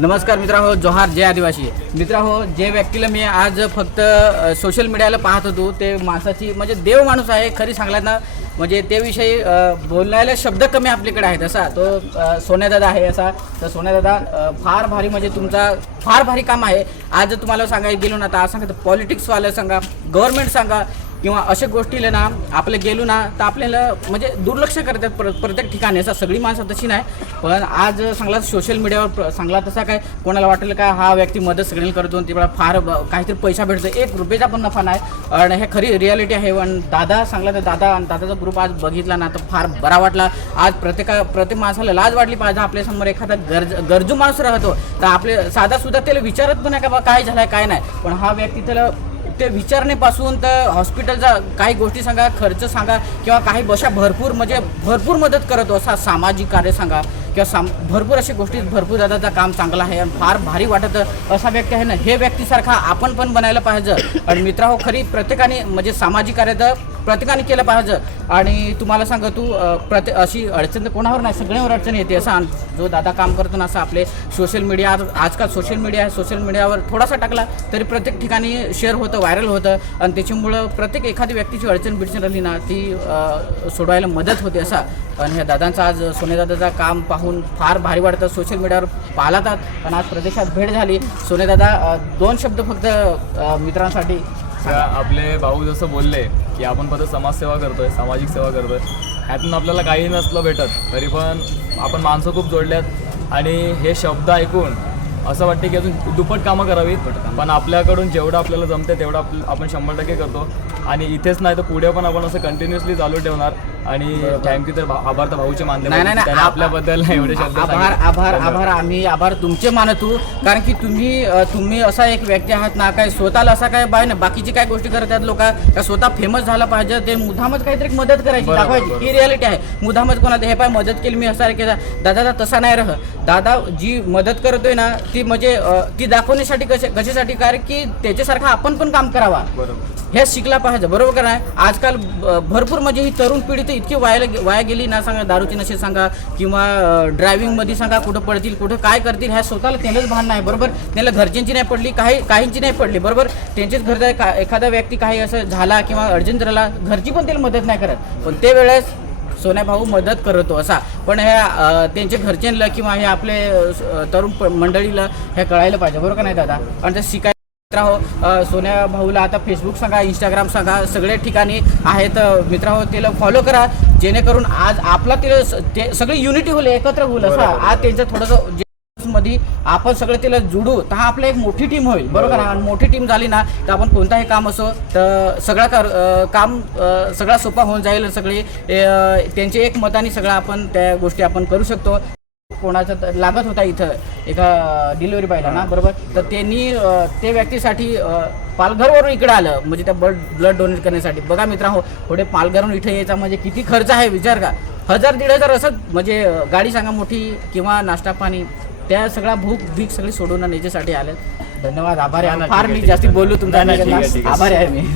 नमस्कार मित्रांनो हो जोहार जय आदिवासी. मित्रा हो जे व्यक्तीला मी आज फक्त सोशल मीडियाला पाहत होतो ते माणसाची म्हणजे देव माणूस आहे खरी सांगला ना म्हणजे त्याविषयी बोलण्याला बोलायला शब्द कमी आपल्याकडे आहेत असा तो सोन्यादादा आहे असा. तर सोन्यादादा फार भारी म्हणजे तुमचा फार भारी काम आहे. आज तुम्हाला सांगायला गेलो ना आता आज सांगा पॉलिटिक्सवालं सांगा गव्हर्नमेंट सांगा किंवा अशा गोष्टीला ना आपले गेलो ना तर आपल्याला म्हणजे दुर्लक्ष करतात प्र प्रत्येक ठिकाणी. असं सगळी माणसं तशी नाही. पण आज सांगला सोशल मीडियावर सांगला तसा काय कोणाला वाटेल का हा व्यक्ती मदत सगळ्यांना करतो आणि तिला फार काहीतरी पैसा भेटतो. एक रुपयाचा पण नफा नाही. आणि हे खरी रियालिटी आहे. पण दादा सांगला तर दादा आणि दादाचा ग्रुप आज बघितला ना तर फार बरा वाटला. आज प्रत्येका प्रत्येक माणसाला लाज वाटली पाहिजे. आपल्यासमोर एखादा गरज गरजू माणूस राहतो. तर आपले साधा सुद्धा त्याला विचारत पण नाही का बा काय झालंय काय नाही. पण हा व्यक्ती त्याला ते विचारण्यापासून तर हॉस्पिटलचा काही गोष्टी सांगा खर्च सांगा किंवा काही बशा भरपूर म्हणजे भरपूर मदत करतो असा सामाजिक कार्य सांगा. किंवा साम भरपूर अशा गोष्टी भरपूर दादाचं काम चांगलं आहे आणि फार भारी वाटत असा व्यक्ती आहे ना हे व्यक्तीसारखा आपण पण बनायला पाहिजे. आणि मित्रा हो खरी प्रत्येकाने म्हणजे सामाजिक कार्य तर प्रत्येकाने केलं पाहिजे. आणि तुम्हाला सांगा तू प्रत्ये अशी अडचण तर कोणावर नाही सगळ्यांवर अडचण येते असं जो दादा काम करतो ना असं आपले सोशल मीडिया आज आजकाल सोशल मीडिया आहे सोशल मीडियावर थोडासा टाकला तरी प्रत्येक ठिकाणी शेअर होतं व्हायरल होतं. आणि त्याच्यामुळं प्रत्येक एखादी व्यक्तीची अडचण बिडचण राहिली ना ती सोडवायला मदत होते असा. आणि ह्या दादांचा आज सोनेदादाचं काम पाहून फार भारी वाटतं. सोशल मीडियावर पाहलातात. आणि आज प्रदेशात भेट झाली. सोनेदादा दोन शब्द फक्त मित्रांसाठी आपले भाऊ जसं बोलले की आपण फक्त समाजसेवा करतोय सामाजिक सेवा करतोय. ह्यातून आपल्याला काही नसलं भेटत. तरी पण आपण माणसं खूप जोडल्यात. आणि हे शब्द ऐकून असं वाटतं की अजून दुप्पट कामं करावीत. पण आपल्याकडून जेवढं आपल्याला जमते तेवढं आपण शंभर टक्के करतो. आणि इथेच नाही तर पुढे पण आपण असं कंटिन्युअसली चालू ठेवणार. आणि थँक्यू तर आभार तर भाऊचे मानले नाही, नाही, नाही. आपल्याबद्दल एवढे शब्द आभार. आभार. आभार. आम्ही आभार तुमचे मानतो कारण की तुम्ही तुम्ही असा एक व्यक्ती आहात ना काय स्वतःला असा काय बाय ना बाकीची काय गोष्टी करतात लोक का स्वतः फेमस झाला पाहिजे ते मुधामच काहीतरी मदत करायची दाखवायची. ही रियालिटी आहे. मुधामच कोणाला हे पाय मदत केली मी असा केला. दादा तसा नाही रह. दादा जी मदत करतोय ना ती म्हणजे ती दाखवण्यासाठी कशा कशासाठी? कारण की त्याच्यासारखं आपण पण काम करावा. बरोबर. हे शिकला पाहिजे. बरोबर का नाही? आजकाल भरपूर म्हणजे ही तरुण पिढी इतकी वाया वाया गेली ना सांगा दारूची नशे सांगा किंवा ड्रायव्हिंगमध्ये सांगा कुठं पडतील कुठं काय करतील ह्या स्वतःला त्यांनाच भान नाही बरोबर? त्यांना घरच्यांची नाही पडली काही काहींची नाही पडली बरोबर? त्यांचेच घरचा का एखादा व्यक्ती काही असं झाला किंवा अर्जंट झाला घरची पण त्याला मदत नाही करत. पण ते वेळेस सोन्या भाऊ मदत करतो असा. पण ह्या त्यांच्या घरच्यांना किंवा हे आपले तरुण प- मंडळीला हे कळायला पाहिजे बरोबर का नाही दादा? आणि ते शिकाय मित्र हो सोन्या भाऊला आता फेसबुक सांगा इंस्टाग्राम सांगा सगळे ठिकाणी आहेत अ, मित्र हो त्याला फॉलो करा जेणेकरून आज आपला ते सगळी युनिटी होईल एकत्र होईल असं. आज त्यांचं थोडंसं मध्ये आपण सगळे तिला जुडू तर हा आपला एक मोठी टीम होईल बरोबर? आणि मोठी टीम झाली ना तर आपण कोणताही काम असो तर सगळं कर काम सगळा सोपा होऊन जाईल सगळे त्यांचे एक मताने सगळं आपण त्या गोष्टी आपण करू शकतो कोणाचा तर लागत होता इथं एका डिलिव्हरी बायला ना बरोबर तर त्यांनी ते व्यक्तीसाठी पालघरवरून इकडे आलं म्हणजे त्या ब्लड ब्लड डोनेट करण्यासाठी बघा मित्रांनो पुढे पालघरवरून इथे यायचा म्हणजे किती खर्च आहे विचार का हजार दीड हजार असं म्हणजे गाडी सांगा मोठी किंवा नाश्ता पाणी त्या सगळा भूक भीक सगळी सोडून याच्यासाठी आले धन्यवाद आभार आहे फार मी. जास्ती बोललो आहे. आभार आहे मी.